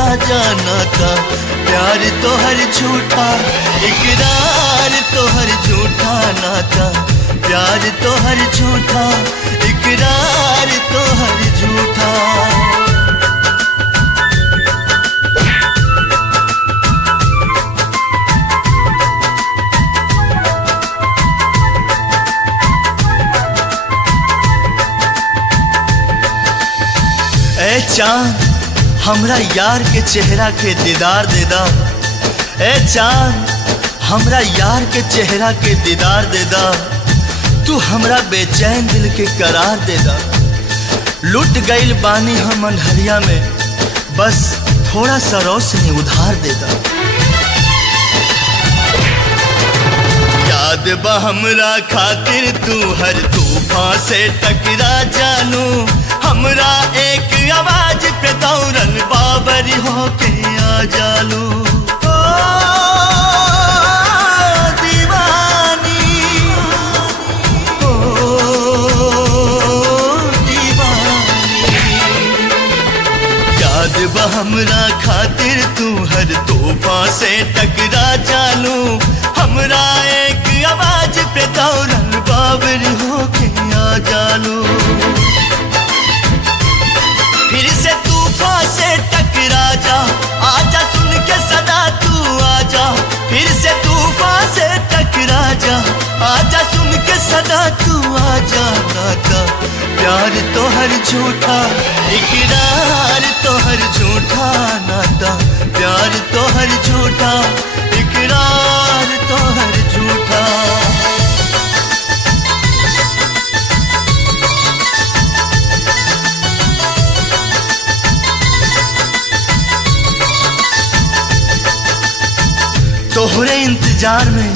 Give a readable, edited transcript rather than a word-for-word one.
झूठा जाना था, प्यार तो हर झूठा, इकरार तो हर झूठा नाता, प्यार तो हर झूठा, इकरार तो हर झूठा। ए चांद हमरा यार के चेहरा के दीदार दे दा, ए चांद हमरा यार के चेहरा के दीदार दे दा, तू हमरा बेचैन दिल के करार दे दा। लुट गइल बानी हम अंधरिया में, बस थोड़ा सा रोशनी उधार दे दा। याद बा हमरा खातिर तू हर तूफान से टकरा जानू, हमरा एक आवाज पे दौड़न बाबरी होके आ जालू। ओ दीवानी, ओ दीवानी, याद बा हमरा खातिर तू हर तूफान से टकरा जानू, हमरा एक आवाज पे दौड़न बाबरी होके आ जालू। फिर से तूफान से टकरा जा, आजा सुन के सदा तू आजा, फिर से तूफान से टकरा जा, आजा सुन के सदा तू आजा। नाता प्यार तो हर झूठा, इकरार तो हर झूठा नाता, प्यार तो हर झूठा, इकरार तो हर झूठा। तोहरे इंतजार में